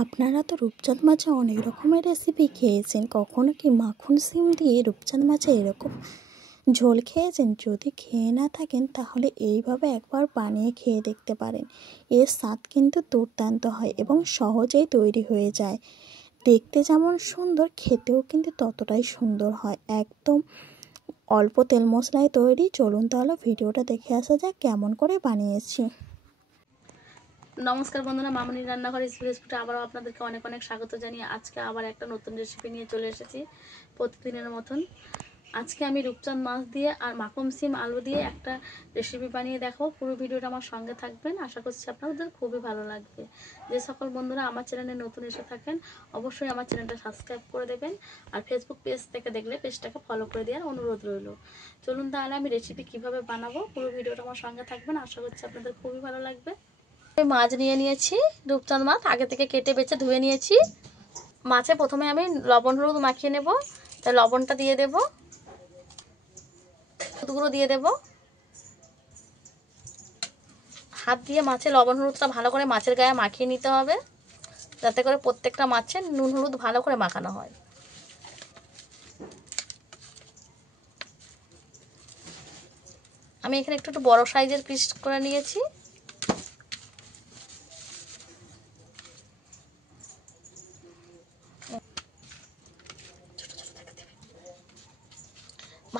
আপনারা তো রূপচাঁদ মাছে অনেক রকমের রেসিপি খেয়েছেন, কখনো কি মাখন সিম দিয়ে রূপচাঁদ মাছে এরকম ঝোল খেয়েছেন? যদি খেয়ে না থাকেন তাহলে এইভাবে একবার বানিয়ে খেয়ে দেখতে পারেন। এর স্বাদ কিন্তু দুর্দান্ত হয় এবং সহজেই তৈরি হয়ে যায়। দেখতে যেমন সুন্দর, খেতেও কিন্তু ততটাই সুন্দর হয়। একদম অল্প তেল মশলায় তৈরি। চলুন তাহলে ভিডিওটা দেখে আসা যাক কেমন করে বানিয়েছি। নমস্কার বন্ধুরা, মামনির রান্নাঘর রেসিপিতে আবারও আপনাদেরকে অনেক অনেক স্বাগত জানিয়ে আজকে আবার একটা নতুন রেসিপি নিয়ে চলে এসেছি প্রতিদিনের মতন। আজকে আমি রূপচাঁদ মাছ দিয়ে আর মাখন সিম আলু দিয়ে একটা রেসিপি বানিয়ে দেখাবো। পুরো ভিডিওটা আমার সঙ্গে থাকবেন, আশা করছি আপনাদের খুবই ভালো লাগবে। যে সকল বন্ধুরা আমার চ্যানেলে নতুন এসে থাকেন অবশ্যই আমার চ্যানেলটা সাবস্ক্রাইব করে দেবেন, আর ফেসবুক পেজ থেকে দেখলে পেজটাকে ফলো করে দেওয়ার অনুরোধ রইল। চলুন তাহলে আমি রেসিপি কিভাবে বানাবো পুরো ভিডিওটা আমার সঙ্গে থাকবেন, আশা করছি আপনাদের খুবই ভালো লাগবে। মাছ নিয়ে নিয়েছি, রূপচাঁদ মাছ আগে থেকে কেটে বেছে ধুয়ে নিয়েছি। মাছে প্রথমে আমি লবণ হলুদ মাখিয়ে নেব। তাই লবণটা দিয়ে দেব, হলুদ গুঁড়ো দিয়ে দেব। হাত দিয়ে মাছে লবণ হলুদটা ভালো করে মাছের গায়ে মাখিয়ে নিতে হবে, যাতে করে প্রত্যেকটা মাছে নুন হলুদ ভালো করে মাখানো হয়। আমি এখানে একটু বড় সাইজের পিস করে নিয়েছি।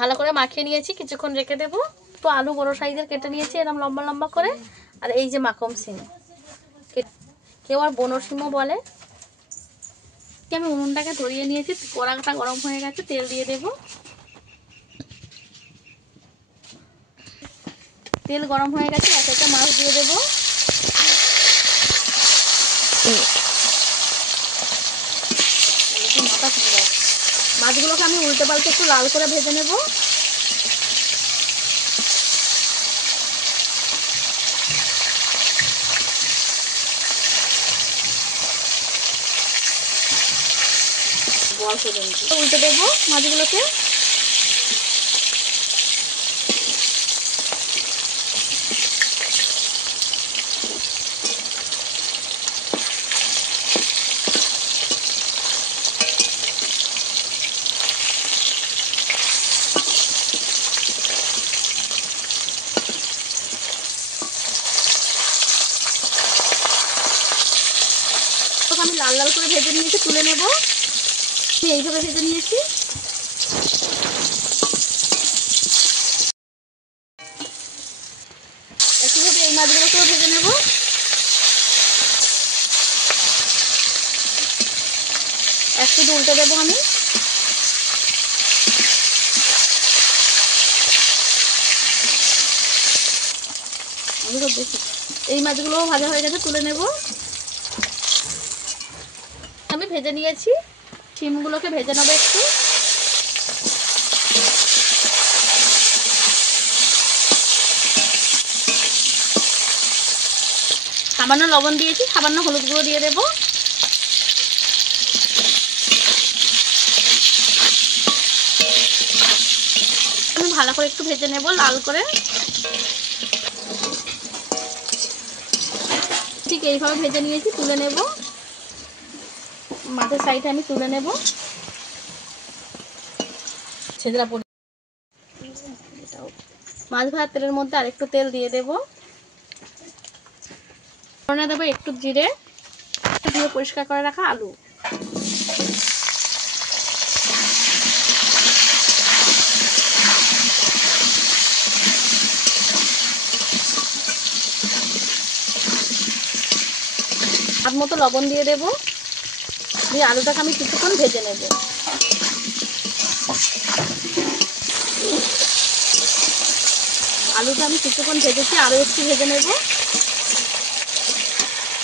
ভালো করে মাখিয়ে নিয়েছি, কিছুক্ষণ রেখে দেবো। তো আলু বড় সাইজের কেটে নিয়েছি এরকম লম্বা লম্বা করে। আর এই যে মাখন সিম, কেউ আর বনর সিমও বলে। আমি উনুনটাকে ধরিয়ে নিয়েছি, কড়াটা গরম হয়ে গেছে, তেল দিয়ে দেব। তেল গরম হয়ে গেছে, এক একটা মাছ দিয়ে দেব। মাছগুলোকে আমি উল্টে পাল্টে একটু লাল করে ভেজে নেব। উল্টে দেবো মাছগুলোকে। আমি লাল লাল করে ভেজে নিয়েছি, তুলে নেব। এইভাবে ভেজে নিয়েছি। একইভাবে এই মাছগুলোকেও ভেজে নেব। একটু উল্টে দেবো আমি। এই মাছগুলোও ভাজা হয়ে গেছে, তুলে নেব। আমি ভেজে নিয়েছি, শিমগুলোকে ভেজে নেবো একটু। সামান্য লবণ দিয়েছি, সামান্য হলুদ গুঁড়ো দিয়ে দেব। আমি ভালো করে একটু ভেজে নেব লাল করে। ঠিক এইভাবে ভেজে নিয়েছি, তুলে নেব। মাছের সাইডে আমি তুলে নেব। মাছ ভাজার তেলের মধ্যে আরেকটু তেল দিয়ে দেব। ফোড়নে দেবো একটু জিরে, ধুয়ে পরিষ্কার করে রাখা আলু। হাত মতো লবণ দিয়ে দেব, দিয়ে আলুটাকে আমি কিছুক্ষণ ভেজে নেব। আলুটা আমি কিছুক্ষণ ভেজেছি, আরও একটু ভেজে নেব।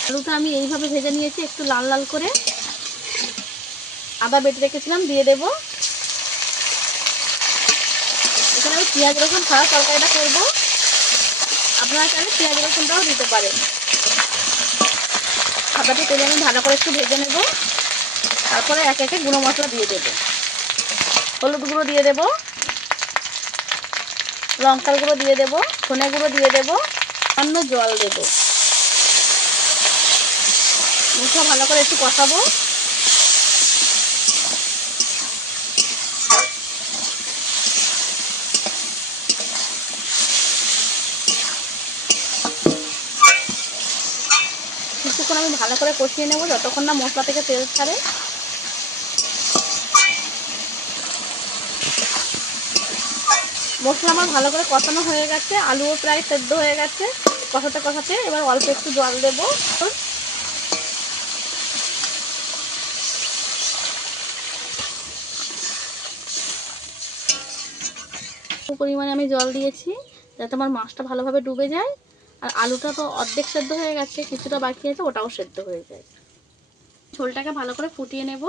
আলুটা আমি এইভাবে ভেজে নিয়েছি একটু লাল লাল করে। আদা বেটে রেখেছিলাম দিয়ে দেব। এখানে আমি পেঁয়াজ রসুন ছাড়া তরকারিটা করবো, আপনারা চাইলে পেঁয়াজ রসুনটাও দিতে পারেন। আদাটি তেলে আমি ভালো করে একটু ভেজে নেব। তারপরে একে একে গুঁড়ো মশলা দিয়ে দেব। হলুদ গুঁড়ো দিয়ে দেব, লঙ্কার গুঁড়ো দিয়ে দেব, ধনে গুঁড়ো দিয়ে দেব, সামান্য জল দেব। মশলা ভালো করে একটু কষাবো। কিছুক্ষণ আমি ভালো করে কষিয়ে নেব যতক্ষণ না মশলা থেকে তেল ছাড়ে। মশলা আমার ভালো করে কষানো হয়ে গেছে, আলুও প্রায় সেদ্ধ হয়ে গেছে। কষাতে কষাতে এবার অল্প একটু জল দেবো। পরিমাণে আমি জল দিয়েছি যাতে আমার মাছটা ভালোভাবে ডুবে যায়, আর আলুটা তো অর্ধেক সেদ্ধ হয়ে গেছে, কিছুটা বাকি আছে, ওটাও সেদ্ধ হয়ে যায়। ঝোলটাকে ভালো করে ফুটিয়ে নেব।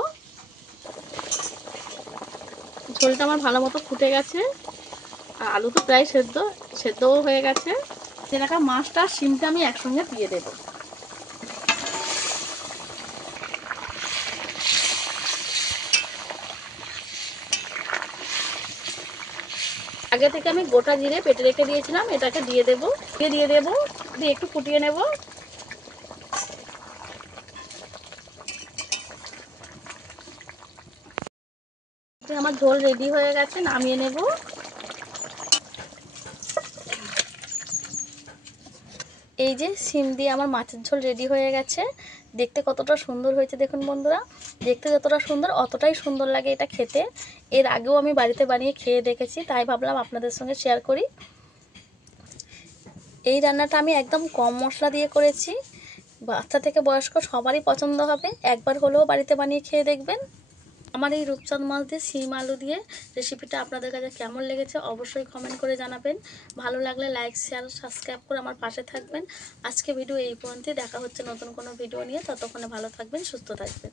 ঝোলটা আমার ভালো মতো ফুটে গেছে, আর আলু তো প্রায় সেদ্ধও হয়ে গেছে। যেটা মাছটা শিমটা আমি একসঙ্গে দিয়ে দেব। আগে থেকে আমি গোটা জিরে পেটে রেখে দিয়েছিলাম, এটাকে দিয়ে দেব। দিয়ে একটু ফুটিয়ে নেব। আমার ঝোল রেডি হয়ে গেছে, নামিয়ে নেব। এই যে শিম দিয়ে আমার মাছের ঝোল রেডি হয়ে গেছে। দেখতে কতটা সুন্দর হয়েছে দেখুন বন্ধুরা। দেখতে যতটা সুন্দর অতটাই সুন্দর লাগে এটা খেতে। এর আগেও আমি বাড়িতে বানিয়ে খেয়ে দেখেছি, তাই ভাবলাম আপনাদের সঙ্গে শেয়ার করি। এই রান্নাটা আমি একদম কম মশলা দিয়ে করেছি। বাচ্চা থেকে বয়স্ক সবারই পছন্দ হবে। একবার হলেও বাড়িতে বানিয়ে খেয়ে দেখবেন। আমার এই রূপচাঁদ মাছ দিয়ে শিম আলু দিয়ে রেসিপিটা আপনাদের কাছে কেমন লেগেছে অবশ্যই কমেন্ট করে জানাবেন। ভালো লাগলে লাইক শেয়ার সাবস্ক্রাইব করে আমার পাশে থাকবেন। আজকে ভিডিও এই পর্যন্তই। দেখা হচ্ছে নতুন কোনো ভিডিও নিয়ে। ততক্ষণে ভালো থাকবেন, সুস্থ থাকবেন।